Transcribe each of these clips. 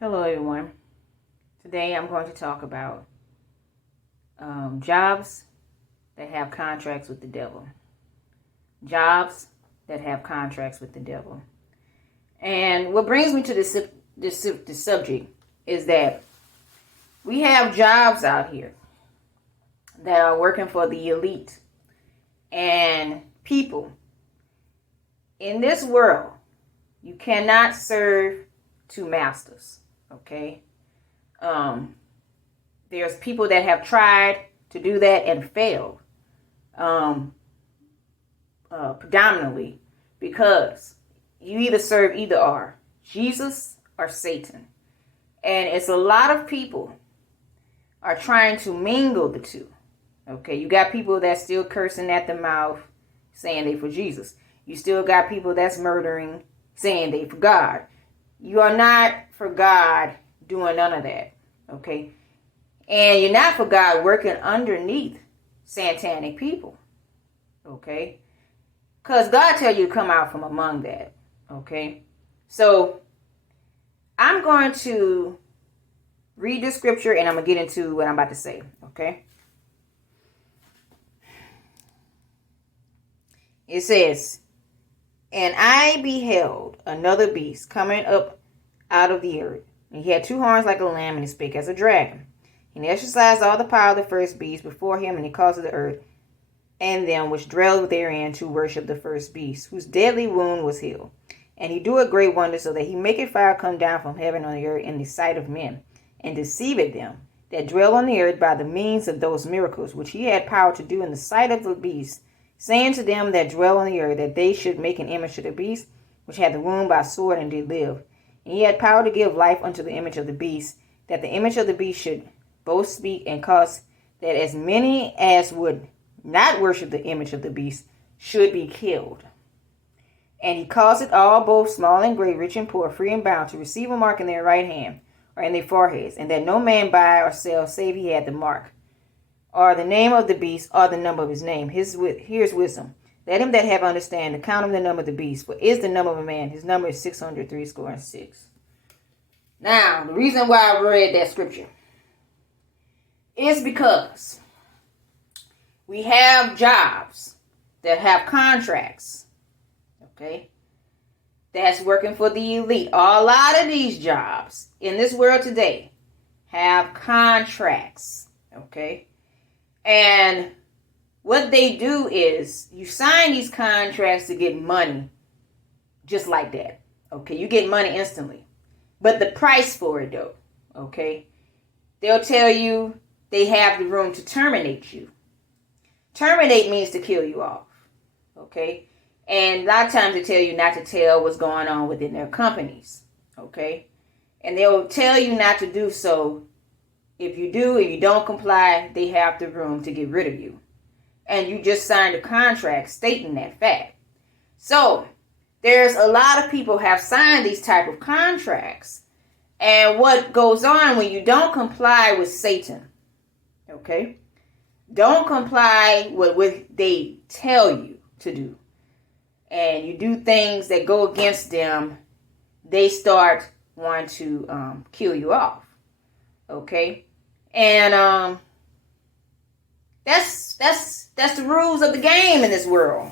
Hello, everyone. Today I'm going to talk about jobs that have contracts with the devil. Jobs that have contracts with the devil. And what brings me to this subject is that we have jobs out here that are working for the elite and people. In this world, you cannot serve two masters. Okay? There's people that have tried to do that and failed, predominantly because you either serve either or Jesus or Satan. And it's a lot of people are trying to mingle the two. Okay, you got people that's still cursing at the mouth, saying they for Jesus. You still got people that's murdering, saying they for God. You are not for God doing none of that. Okay, and you're not for God working underneath satanic people. Okay, because God tell you to come out from among that. Okay, so I'm going to read the scripture and I'm going to get into what I'm about to say. Okay. It says, "And I beheld another beast coming up out of the earth. And he had two horns like a lamb, and he spake as a dragon. And he exercised all the power of the first beast before him, and he caused the earth and them which dwell therein to worship the first beast, whose deadly wound was healed. And he doeth great wonders, so that he maketh fire come down from heaven on the earth in the sight of men, and deceiveth them that dwell on the earth by the means of those miracles which he had power to do in the sight of the beast, saying to them that dwell on the earth that they should make an image to the beast, which had the wound by sword and did live. And he had power to give life unto the image of the beast, that the image of the beast should both speak, and cause that as many as would not worship the image of the beast should be killed. And he caused all, both small and great, rich and poor, free and bound, to receive a mark in their right hand or in their foreheads, and that no man buy or sell save he had the mark, or the name of the beast, or the number of his name. Here's wisdom. Let him that have understanding count him the number of the beast, for is the number of a man. His number is 666. Now, the reason why I read that scripture is because we have jobs that have contracts, okay, that's working for the elite. A lot of these jobs in this world today have contracts, okay? And what they do is you sign these contracts to get money just like that. Okay, you get money instantly. But the price for it though, okay? They'll tell you they have the room to terminate you. Terminate means to kill you off. Okay? And a lot of times they tell you not to tell what's going on within their companies. Okay? And they'll tell you not to do so. If you don't comply, they have the room to get rid of you. And you just signed a contract stating that fact. So, there's a lot of people have signed these type of contracts. And what goes on when you don't comply with Satan, okay? Don't comply with what they tell you to do. And you do things that go against them, they start wanting to kill you off. Okay? And that's the rules of the game in this world.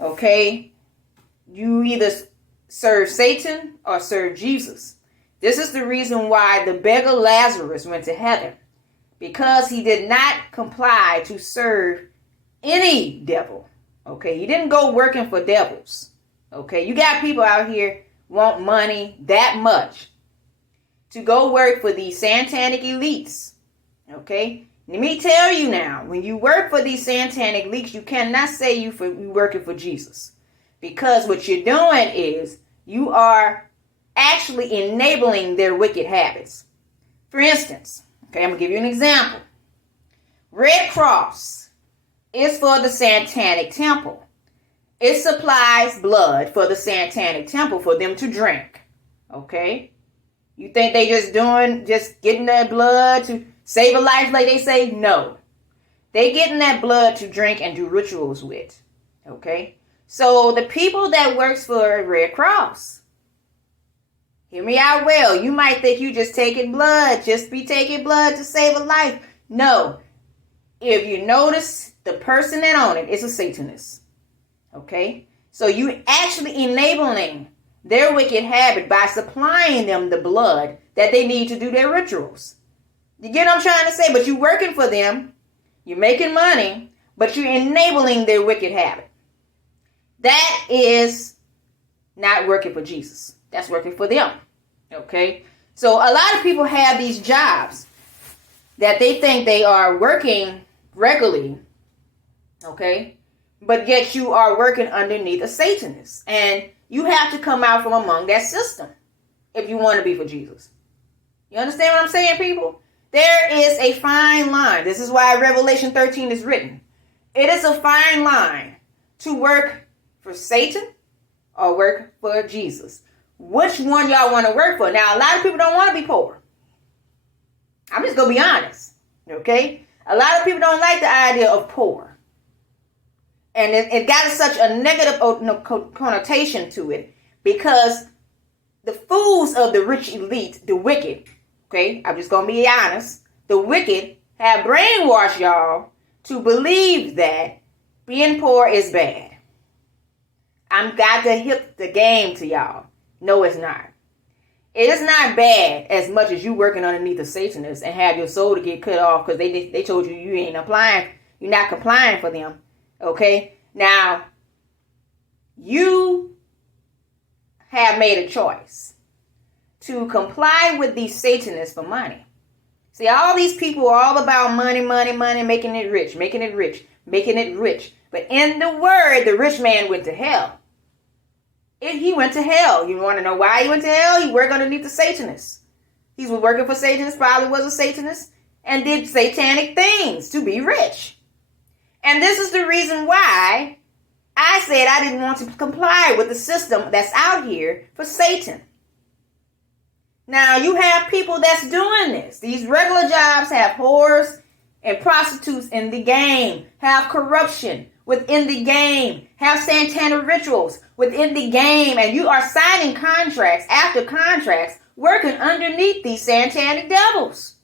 Okay? You either serve Satan or serve Jesus. This is the reason why the beggar Lazarus went to heaven. Because he did not comply to serve any devil. Okay? He didn't go working for devils. Okay? You got people out here want money that much to go work for these satanic elites. Okay? Let me tell you now, when you work for these satanic elites, you cannot say you working for Jesus. Because what you're doing is you are actually enabling their wicked habits. For instance, okay, I'm going to give you an example. Red Cross is for the Satanic Temple. It supplies blood for the Satanic Temple for them to drink. Okay? You think they just getting that blood to save a life like they say? No. They getting that blood to drink and do rituals with. Okay? So the people that works for Red Cross, Hear me out well. You might think you just taking blood, just be taking blood to save a life. No. If you notice, the person that owns it is a Satanist. Okay? So you actually enabling their wicked habit by supplying them the blood that they need to do their rituals. You get what I'm trying to say? But you're working for them. You're making money, but you're enabling their wicked habit. That is not working for Jesus. That's working for them. Okay? So a lot of people have these jobs that they think they are working regularly. Okay? But yet you are working underneath a Satanist. And you have to come out from among that system if you want to be for Jesus. You understand what I'm saying, people? There is a fine line. This is why Revelation 13 is written. It is a fine line to work for Satan or work for Jesus. Which one y'all want to work for? Now, a lot of people don't want to be poor. I'm just going to be honest. Okay? A lot of people don't like the idea of poor. And it got such a negative connotation to it because the fools of the rich elite, the wicked, okay, I'm just going to be honest, the wicked have brainwashed y'all to believe that being poor is bad. I'm got to hip the game to y'all. No, it's not. It is not bad as much as you working underneath a Satanist and have your soul to get cut off because they told you ain't applying, you're not complying for them. Okay, now you have made a choice to comply with these Satanists for money. See, all these people are all about money, money, money, making it rich, making it rich, making it rich. But in the word, the rich man went to hell. He went to hell. You want to know why he went to hell? He worked underneath the Satanists. He was working for Satanists, probably was a Satanist, and did satanic things to be rich. And this is the reason why I said I didn't want to comply with the system that's out here for Satan. Now, you have people that's doing this. These regular jobs have whores and prostitutes in the game, have corruption within the game, have satanic rituals within the game, and you are signing contracts after contracts working underneath these satanic devils.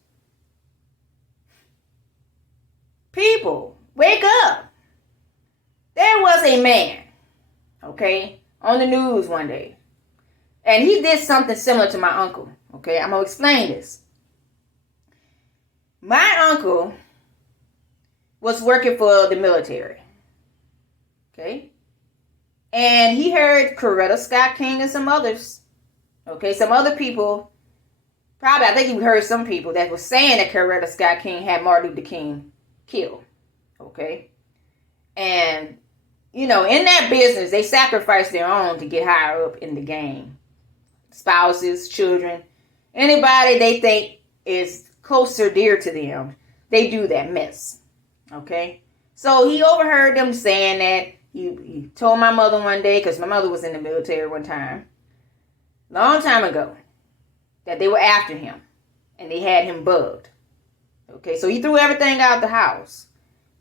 People, wake up. There was a man, okay, on the news one day, and he did something similar to my uncle. Okay, I'm going to explain this. My uncle was working for the military. Okay. And he heard Coretta Scott King and some others. Okay, some other people. Probably, I think he heard some people that was saying that Coretta Scott King had Martin Luther King killed. Okay. And, you know, in that business, they sacrifice their own to get higher up in the game. Spouses, children, anybody they think is close or dear to them, they do that mess. Okay. So he overheard them saying that. He told my mother one day, because my mother was in the military one time, long time ago, that they were after him and they had him bugged. Okay, so he threw everything out the house.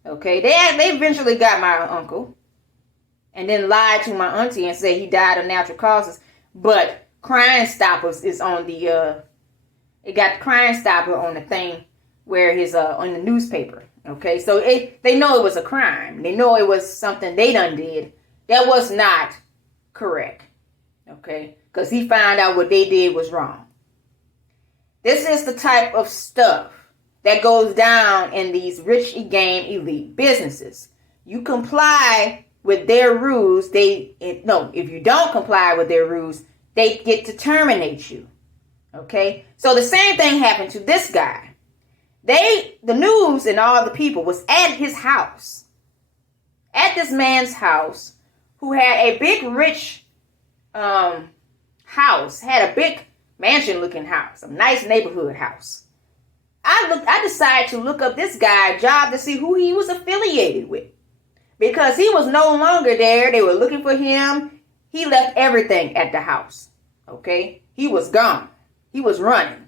Okay, they eventually got my uncle and then lied to my auntie and said he died of natural causes. But Crime Stoppers is on the it got Crime Stopper on the thing where his on the newspaper. Okay, so they know it was a crime. They know it was something they done did that was not correct. Okay, because he found out what they did was wrong. This is the type of stuff that goes down in these rich game elite businesses. You comply with their rules. If you don't comply with their rules, they get to terminate you. Okay, so the same thing happened to this guy. The news and all the people was at his house, at this man's house, who had a big rich house, had a big mansion-looking house, a nice neighborhood house. I decided to look up this guy's job to see who he was affiliated with, because he was no longer there. They were looking for him. He left everything at the house. Okay, he was gone. He was running.